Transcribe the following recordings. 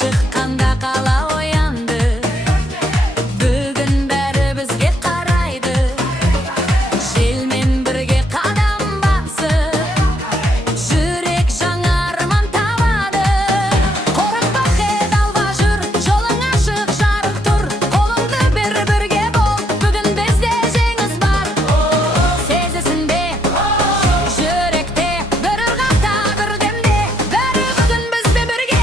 шыққанда қала оянды, бүгін бәрі бізге қарайды. Желмен бірге қадам басып, жүрек жаңа арман табады. Қорықпа, қадалба жүр, жолың ашық, жарық тұр. Қолыңды бер, бірге бол, бүгін бізде жеңіс бар. Сезесің бе, жүректе бір ырғақта, бір демде, бәрі бүгін бізде бірге.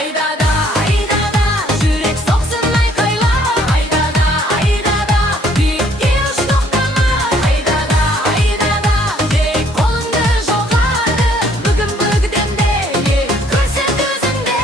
Айдада, айдада, жүрек соқсын айқайлап. Айдада, айдада, биікке ұш тоқтама. Айдада, айдада, тек қолыңды жоғары, бүгін бүгдемде, көрсет өзіңде.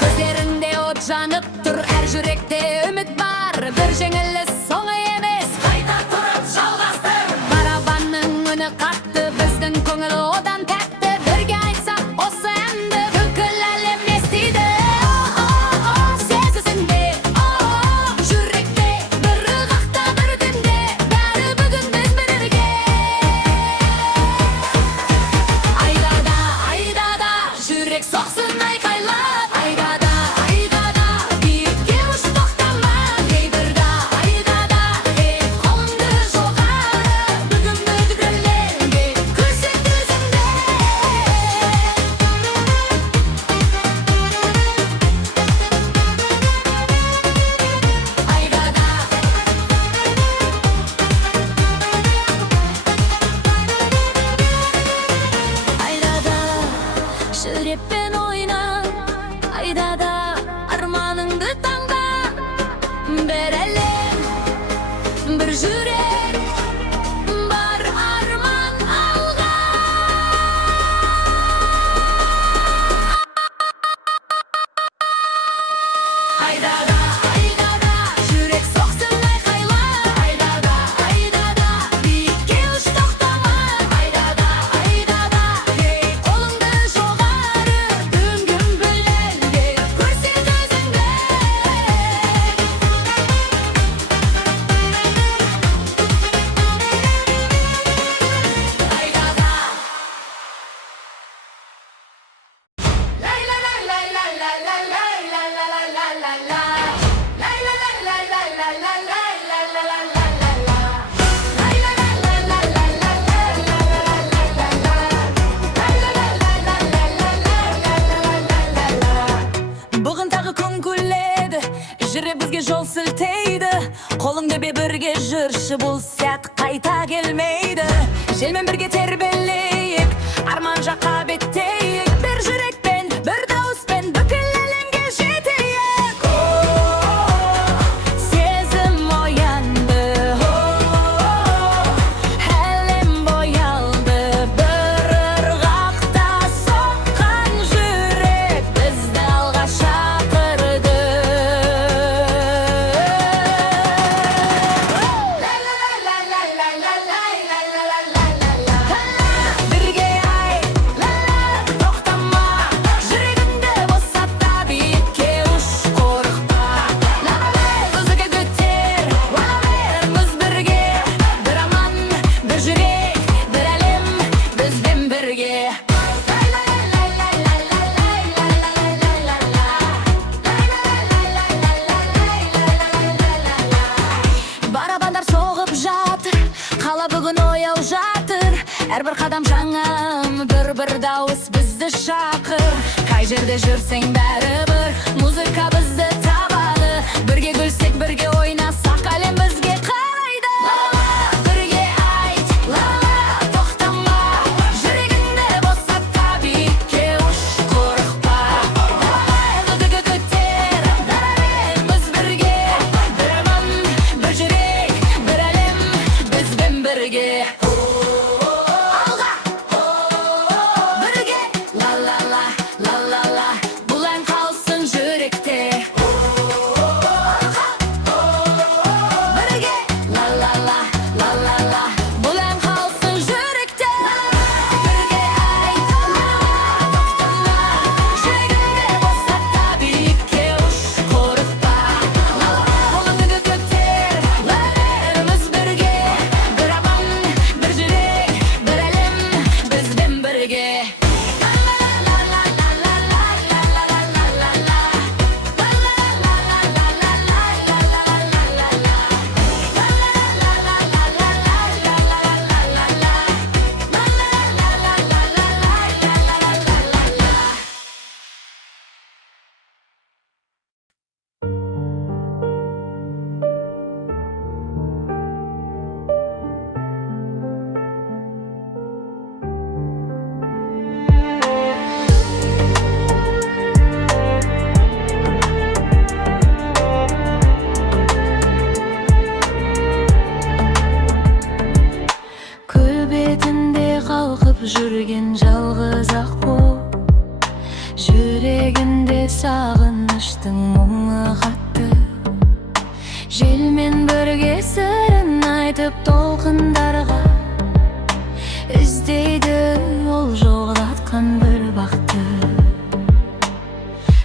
Көздеріңде от жанып тұр, әр жүректе үміт бар. Бір жеңіліс соңы емес, қайта тұрып жалғастыр. Барабанның үні қатты, біздің көңіл одан тәтті. Бірге айтсақ осы әнді, бүкіл әлем естиді. Сезесің бе, жүректе бір ырғақта, бір демде, бәрі бүгін біз бірге. Айдада, айдада, жүрек соқсын айқайлап. Айдада, айдада, биікке ұш тоқтама. Айдада, айдада, тек қолыңды жоғары, бүгін бүгдемде, көрсет өзіңде. Айдада, айдада, жүрекпен ойна. Айдада, арманыңды таңда. Бір әлем, бір жүрек, бар арман алға. Айдада, айдада, жүрек соқсын айқайлап. Айдада, айдада, биікке ұш тоқтама. Айдада, айдада, тек қолыңды жоғары, бүгін бұл әлемге көрсет өзіңді. Айдада. Лай лай лай лай лай лай лай лай лай лай лай лай лай. Лай лай лай лай лай лай лай лай лай лай лай лай лай. Лай лай лай лай лай лай лай лай лай лай лай лай. Лай лай лай лай лай лай лай лай лай лай лай. Бүгін тағы күн күледі, жүрек бізге жол сілтейді. Қолыңды бе бірге жүрші, бұл сәт қайта келмейді. Желмен бірге тербелейік, арман жаққа беттейік. Бір жүрекпен, бір дауыспен, бүкіл әлемге жетейік. Сезім оянды, әлем боялды. Бір ырғақта соққан жүрек бізді алға шақырды. Лай лай лай лай лай лай лай лай лай лай лай лай. Бірге айла, тоқтама. Жүрегіңді босатта, биікке ұш, қорықпа. Көзіңе көтер, біз бірге. Бір аман, бір жүрек, бір әлем, бізбен бірге. Лай лай лай лай лай лай лай лай лай лай лай лай. Лай лай лай лай лай лай лай лай лай лай. Барабандар соғып жатыр, қала бүгін ояу жатыр. Әрбір қадам жаңа, бір дауыс бізді шақыр. Қай жерде жүрсең бәрі бір, музыка бізді табады. Бірге күлсек, бірге ойнасақ, әлем бізге қарайды. Бірге айт, тоқтама. Жүрегіңді босатта, биікке ұш, қорықпа. Көзіңе көтер, біз бірге. Бір аман, бір жүрек, бір әлем, бізбен бірге. Алға, бірге. Ла ла ла, ла ла ла, бұл ән қалсын жүректе. жүрген жалғыз аққу, жүрегінде сағыныштың мұңы қатты. Желмен бірге сырын айтып толқындарға, іздейді ол жоғалтқан бір бақты.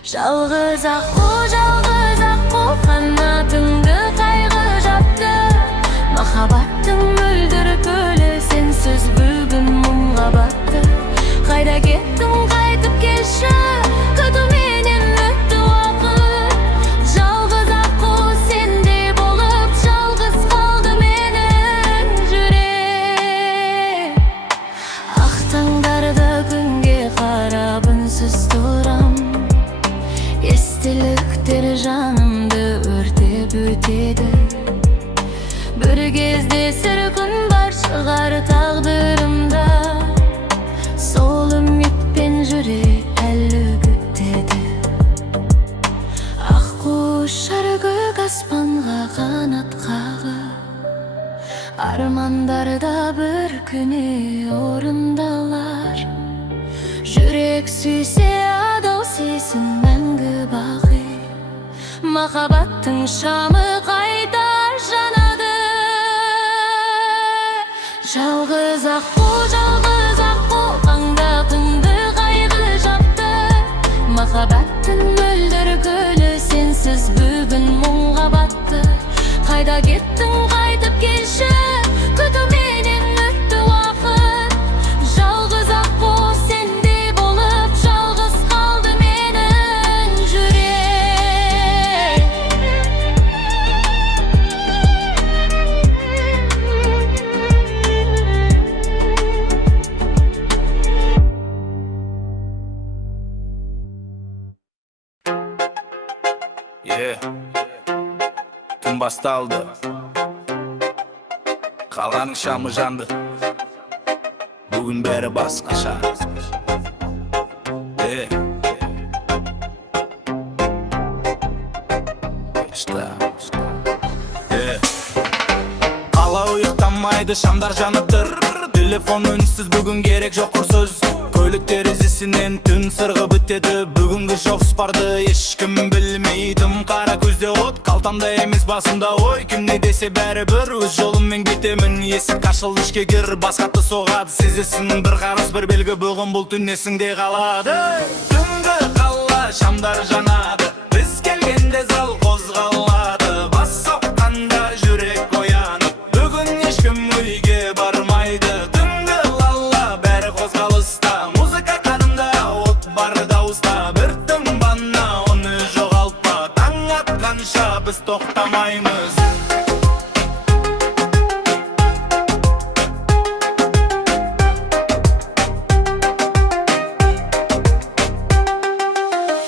Жалғыз аққу қанатыңды қайғы жапты. Махаббаттың мөлдір көлі сенсіз бүгін мұңға батты. Қайда кеттің, қайтып келші, күтуменен өтті уақыт. Жалғыз аққу сендей болып жалғыз қалды менің жүрек. Ақ таңдарда күнге қарап үнсіз тұрам, естеліктер жанымды өртеп өтеді. Бір кезде сіркін бар шығар тағдырымда, сол үмітпен жүрек әлі күтеді. Аққу ұшар көк аспанға қанат қағып, армандарда бір күні орындалар. Жүрек сүйсе адал сейсін мәңгі бақи, махаббаттың шамы қайта жанады. Жалғыз аққу қанатыңды қайғы жапты. Махаббаттың мөлдір көлі сенсіз бүгін мұңға батты. Қайда кеттің, қайтып келші, күтуменен өтті уақыт. Жалғыз аққу сендей болып жалғыз қалды менің жүрек. Түн басталды, қалғаның шамы жанды. Бүгін бәрі басқаша. Қала ұйықтамайды, шамдар жанып тұр. Телефон үнсіз, бүгін керек жоқ ұрсыз. Көлік терезесінен түн сырғы бітеді. Бүгінгі жоспарды ешкім білмейтім. Қара көзде от, қалтамда емес басымда ой. Кім не десе бәрі бір, өз жолыммен кетемін. Есік ашылды, ішке кір, бас қатты соғады. Сезесің бір қарыс, бір белгі, бүгін бұл түн есіңде қалады. Түнгі қала, шамдар жанады, біз келгенде зал қозғалады. Бас соққанда жүрек оянып, бүгін ешкім үйге бармайды. Түнгі лала, бәрі қозғалыста, музыка қанымда, от бар дауыста. Бір тыңбана, оны жоғалтпа, таң атқанша біз тоқтамаймыз.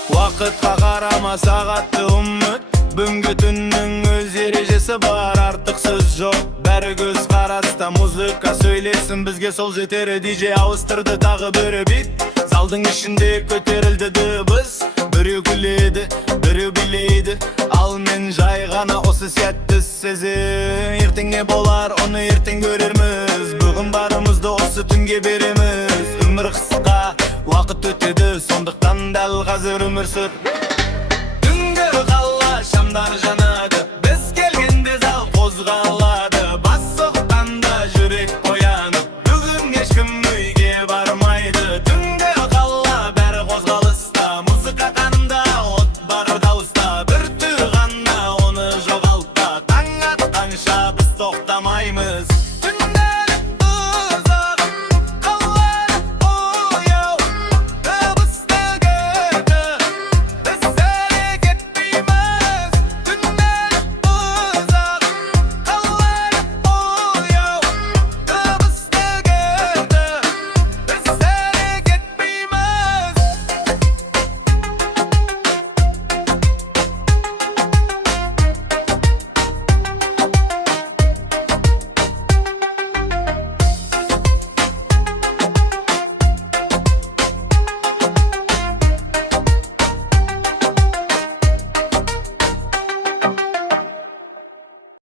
Уақытқа қарама, сағатты ұмыт. Бүгінгі түннің өз ережесі бар, артық сөз жоқ, бәрі көз қараста. Музыка сөйлесін, бізге сол жетері. DJ ауыстырды тағы бір бит, залдың ішінде көтерілді дыбыс. Біреу күледі, біреу билейді, ал мен жай ғана осы сәтті сезем. Ертеңге болар, оны ертең көрерміз. Бүгін барымызды осы түнге береміз. Өмір қысқа, уақыт өтеді, сондықтан дәл қазір өмір сүр.